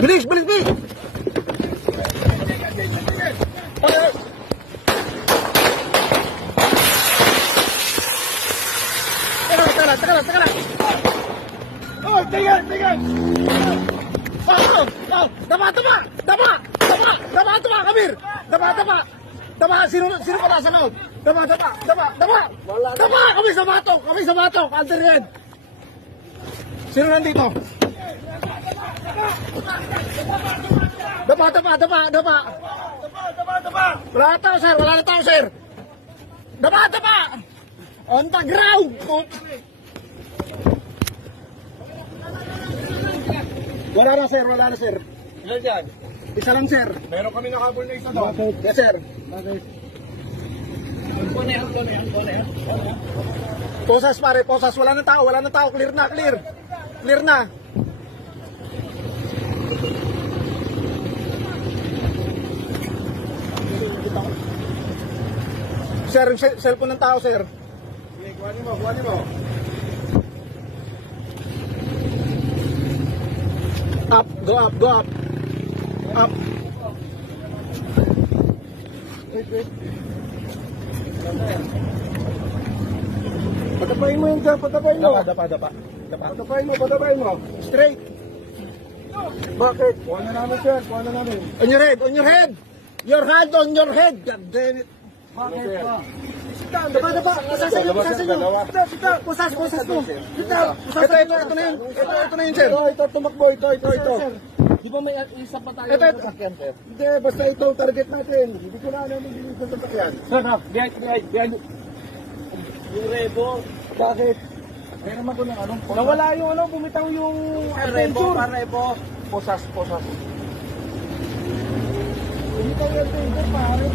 Bilis, bilis, bilis! Teka lang. Oh, tingin! Dapa, Kabir! Dapa, sino pa nasa loob? Dapa! Kami sa batok! Under red! Sino nandito? Dapa! Wala na tao, sir! Dapa! On the ground! Wala na, sir. Ilan dyan? Isa lang, sir. Meron kami nakabol na isa doon. Yes, sir. Posas, pare, posas. Wala na tao. Clear na. Sir, yung cellphone ng tao, sir. Kuhanin mo. Up, go up. Up. Wait. Patapain mo yun dyan, patapain mo. Patapain mo. Straight. Bakit? Kuha na namin, sir. On your head. Your hand on your head. God damn it. Bakit ba? Dapa. Pusasan nyo. Pusas mo. Ito na yun, sir. Ito, tumakbo. Ito. Di ba may isa pa tayo Ito. sasakyan, sir? Hindi, basta ito ang target natin. Hindi ko na namin bilhin sa sasakyan. Sir, behind. Yung rebo. Bakit? Meron naman ko ng anong posas. Nawala yung bumitaw yung adventure. Rebo. Posas. Bumitaw yung adventure, pare.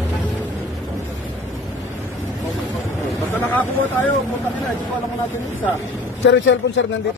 Basta nakakuha tayo, punta ka na. Hindi ko alam mo natin isa. Sir, yung cellphone, sir, nandito.